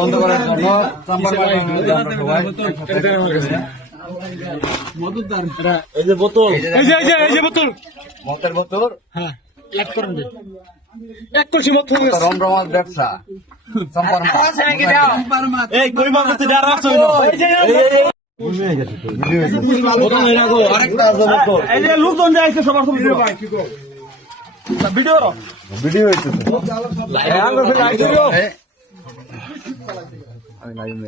বন্ধ করার জন্য এই যে বোতল, এই যে বোতল, মদের বোতল, হ্যাঁ এক করেন, এক করছি মত রমরমার ব্যবসা। এই কই মাছ আছে যারা আছে এই যে লোকজন যে আইছে সবার সব ভিডিও ভিডিও ভিডিও হইছে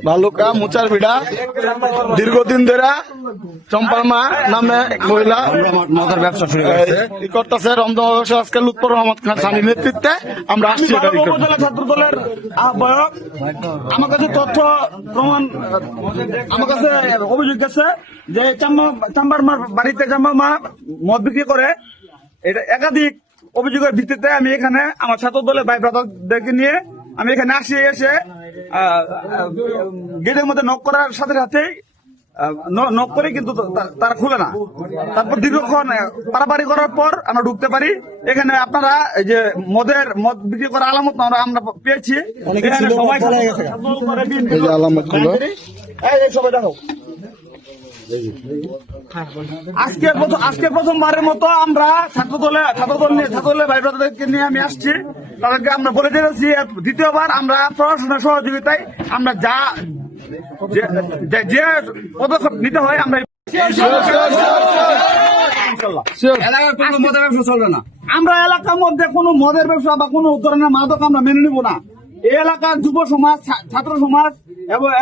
ভালুকা মুচার ভিড়া দীর্ঘদিন ধরে চম্পার মা নামে মহিলা মদের ব্যবসা শুরু করেছে করতেছে। রমজান আজকে লুৎফর রহমত খান সানির নেতৃত্বে আমরা আসছি। ছাত্র দলের আহ্বায়ক, আমার কাছে তথ্য প্রমাণ, আমার কাছে অভিযোগ গেছে যে চাম্বার মার বাড়িতে চাম্বার মা মদ বিক্রি করে। এটা একাধিক অভিযোগের ভিত্তিতে আমি এখানে আমার ছাত্র দলের ভাই ব্রাদারদেরকে নিয়ে আমি এখানে আসি। এসে গেটের মধ্যে নক করার সাথে সাথেই নক করে কিন্তু তারা খুলে না। তারপর দীর্ঘক্ষণ পারাপারি করার পর আমরা ঢুকতে পারি। এখানে আপনারা যে মদ বিক্রি করার আলামত আমরা পেয়েছি। সবাই দেখো, আজকে প্রথমবারের মতো আমরা ছাত্র দলের ভাই ব্রাদারদেরকে নিয়ে আমি আসছি। তাদেরকে আমরা বলে দিয়েছি দ্বিতীয়বার আমরা প্রশাসনের সহযোগিতায় আমরা যে পদক্ষেপ নিতে হয় আমরা আমরা এলাকার মধ্যে কোনো মদের ব্যবসা বা কোনো ধরনের মাদক আমরা মেনে নিব না। এই এলাকার যুব সমাজ, ছাত্র সমাজ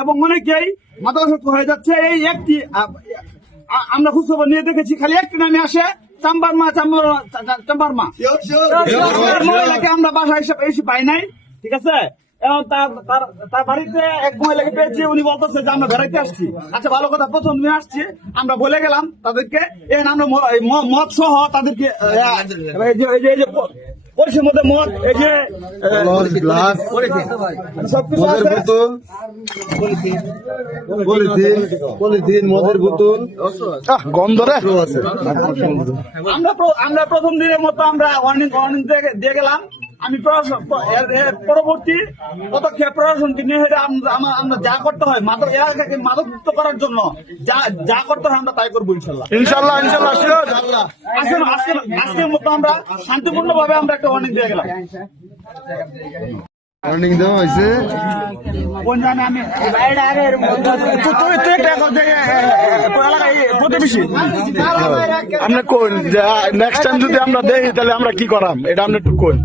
এবং অনেকেই মাদকাসক্ত হয়ে যাচ্ছে। এই একটি আমরা খোঁজখবর নিয়ে দেখেছি, খালি একটি নামে আসে চাম্বার মা মহিলাকে আমরা বাসায় এসে পাই নাই। ঠিক আছে, তার বাড়িতে এক মহিলাকে পেয়েছি, উনি বলতেছে যে আমরা বেড়াইতে আসছি। আচ্ছা ভালো কথা, প্রথম দিন আসছি, আমরা বলে গেলাম তাদেরকে আমরা মদ সহ তাদেরকে পরিষের মধ্যে মদ, এই যে মদের বোতল গন্ধরে আমরা প্রথম দিনের মতো আমরা ওয়ার্নিং দিয়ে গেলাম। আমি পরবর্তী পদক্ষেপ প্রশাসনকে নিয়ে আমরা যা করতে হয় এলাকাকে মাদকমুক্ত করার জন্য যা করতে হয় আমরা তাই করবো ইনশাল্লাহ। আজকের মতো আমরা শান্তিপূর্ণ ভাবে আমরা একটা ওয়ার্নিং দিয়ে গেলাম। ওয়ার্নিং দেওয়া হয়েছে। আপনি কোন নেক্সট টাইম যদি আমরা দেই তাহলে আমরা কি করাম, এটা আপনি একটু কোন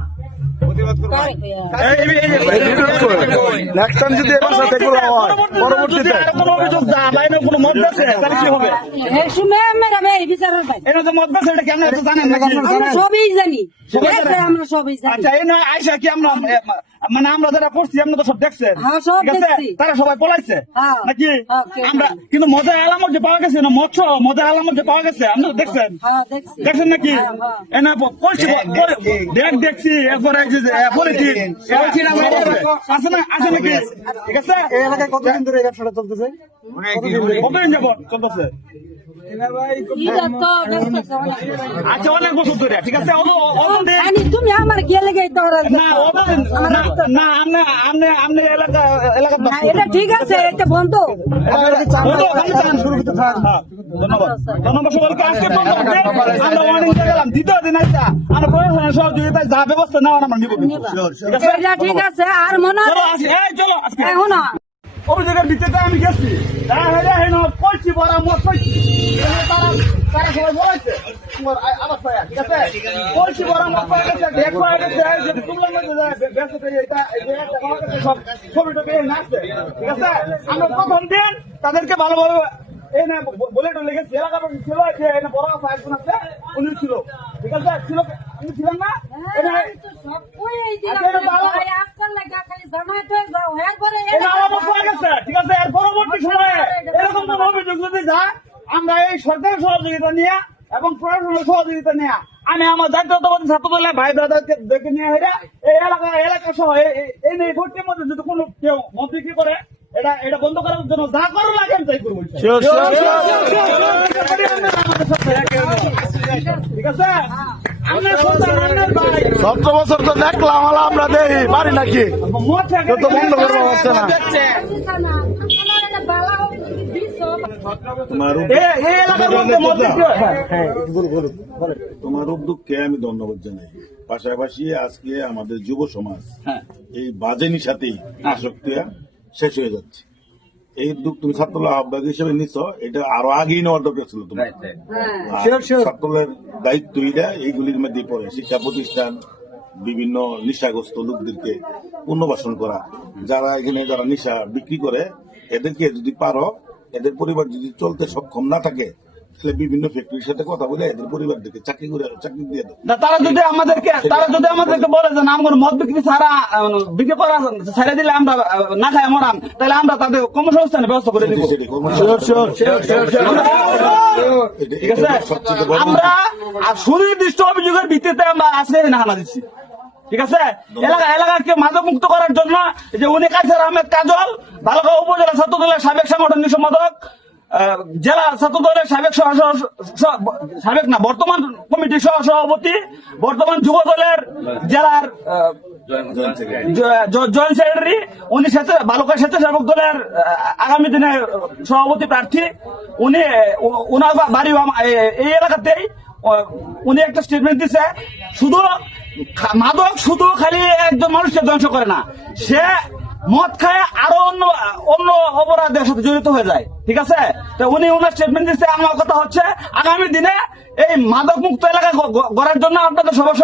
নেক্সট টাইম যদি পরবর্তীতে কোনো মদ আছে তাহলে কি হবে? এটা তো মদ আছে, এটা কেমন জানেন না? সবই জানি, আমরা সবই জানি। আচ্ছা, এই না আইসা কি আমরা মানে আমরা যারা করছি আমরা তো সব দেখছেন, তারা সবাই পলাইছে নাকি? আমরা কিন্তু মদের আলামত যে পাওয়া গেছে না, মদের আলামত যে পাওয়া গেছে আপনি দেখছেন, দেখছেন নাকি? দেখছি এরপরে আছে নাকি? ঠিক আছে, এই এলাকায় কতদিন ধরে এই ব্যবসাটা চলতেছে? কতদিন যাবো চলতেছে? আচ্ছা, অনেক বছর ধরে। ঠিক আছে, তুমি আমার গেলে এটা ঠিক আছে, এটা বন্ধ। ধন্যবাদ সকলকে। দ্বিতীয় দিন আইসা আমরা প্রশাসনের সহযোগিতায় যা ব্যবস্থা নেওয়ার আমরা নিব। ঠিক আছে, আর মনে চলো অভিযোগের ভিত্তিতে আমি গেছি, কইছি বড় মত কইছি, তারা সবাই বলাইছে আবার ঠিক আছে, কইছি বড় মত কইছে, দেখো গেছে তুলার মধ্যে ব্যস্ত করে সব ছবিটা পেয়ে নাচছে। ঠিক আছে, আমরা প্রথম দিন তাদেরকে ভালোভাবে এই না বলে টলে গেছি। এলাকার ছিল বড় একজন আছে, উনি ছিল। ঠিক আছে, ছিল, উনি ছিলেন না? ঠিক আছে, এর পরবর্তী সময়ে এরকম কোন অভিযোগ যদি যায় আমরা এই সরকারের সহযোগিতা নিয়ে এবং প্রশাসনের সহযোগিতা নিয়ে আমি আমার জাতীয়তাবাদী ছাত্র দলের ভাই দাদাকে দেখে নিয়ে এই এলাকা সহ এই ভোটের মধ্যে যদি কোনো কেউ মত বিক্রি করে এটা বন্ধ করার জন্য যা করার লাগে আমি তাই করবো। আমাদের সাথে ঠিক আছে আমরা সন্তান আমাদের ভাই 17 বছর তো দেখলাম আলা আমরা দেই পারি নাকি মদ থেকে তো বন্ধ করবো হচ্ছে না এই এলাকার মধ্যে মদ বিক্রি হয়। তোমার উদ্যোগকে আমি ধন্যবাদ জানাই। পাশাপাশি আজকে আমাদের যুব সমাজ এই বাজে নিশাতেই আসক্তি শেষ হয়ে যাচ্ছে। এই উদ্যোগ তুমি ছাত্রদল আহ্বায়ক হিসেবে নিচ্ছ, এটা আরো আগেই নেওয়ার দরকার ছিল তোমার। ছাত্রদলের দায়িত্ব এটা এইগুলির মধ্যে পড়ে, শিক্ষা প্রতিষ্ঠান, বিভিন্ন নেশাগ্রস্ত লোকদেরকে পুনর্বাসন করা, যারা এখানে যারা নেশা বিক্রি করে এদেরকে যদি পারো, এদের পরিবার যদি চলতে সক্ষম না থাকে তাহলে বিভিন্ন ফ্যাক্টরির সাথে কথা বলে এদের পরিবারদেরকে চাকরি দিয়ে দাও। না, তারা যদি আমাদেরকে বলে যে আমার মদ বিক্রি ছাড়া বিক্রি করা ছেড়ে দিলে আমরা না খাই মরাম, তাহলে আমরা তাদের কর্মসংস্থানের ব্যবস্থা করে দিব। ঠিক আছে, আমরা সুনির্দিষ্ট অভিযোগের ভিত্তিতে আমরা আজকে হানা দিচ্ছি। ঠিক আছে, এলাকাকে মাদক মুক্ত করার জন্য যে উনি কাইসার আহমেদ কাজল, ভালুকা উপজেলা ছাত্র দলের সাবেক সাংগঠনিক সম্পাদক, জেলা ছাত্র দলের সাবেক না বর্তমান কমিটির সভাপতি, বর্তমান যুব দলের জেলার জয়েন্ট সেক্রেটারি, উনি ভালুকা স্বেচ্ছাসেবক দলের আগামী দিনে সভাপতি প্রার্থী। উনি ওনার বাড়ি এই এলাকাতেই। উনি একটা স্টেটমেন্ট দিচ্ছে, শুধু মাদক শুধু খালি একজন মানুষকে ধ্বংস করে না, সে মদ খায় আরো অন্য অপরাধের সাথে জড়িত হয়ে যায়। ঠিক আছে, তো উনি ওনার স্টেটমেন্ট দিচ্ছে। আমার কথা হচ্ছে আগামী দিনে এই মাদক মুক্ত এলাকা গড়ার জন্য আপনাদের সবার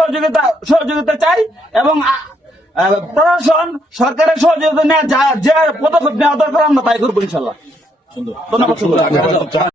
সহযোগিতা চাই, এবং প্রশাসন সরকারের সহযোগিতা নেওয়া যে পদক্ষেপ নেওয়া দরকার আমরা তাই করবো ইনশাল্লাহ। সুন্দর ধন্যবাদ।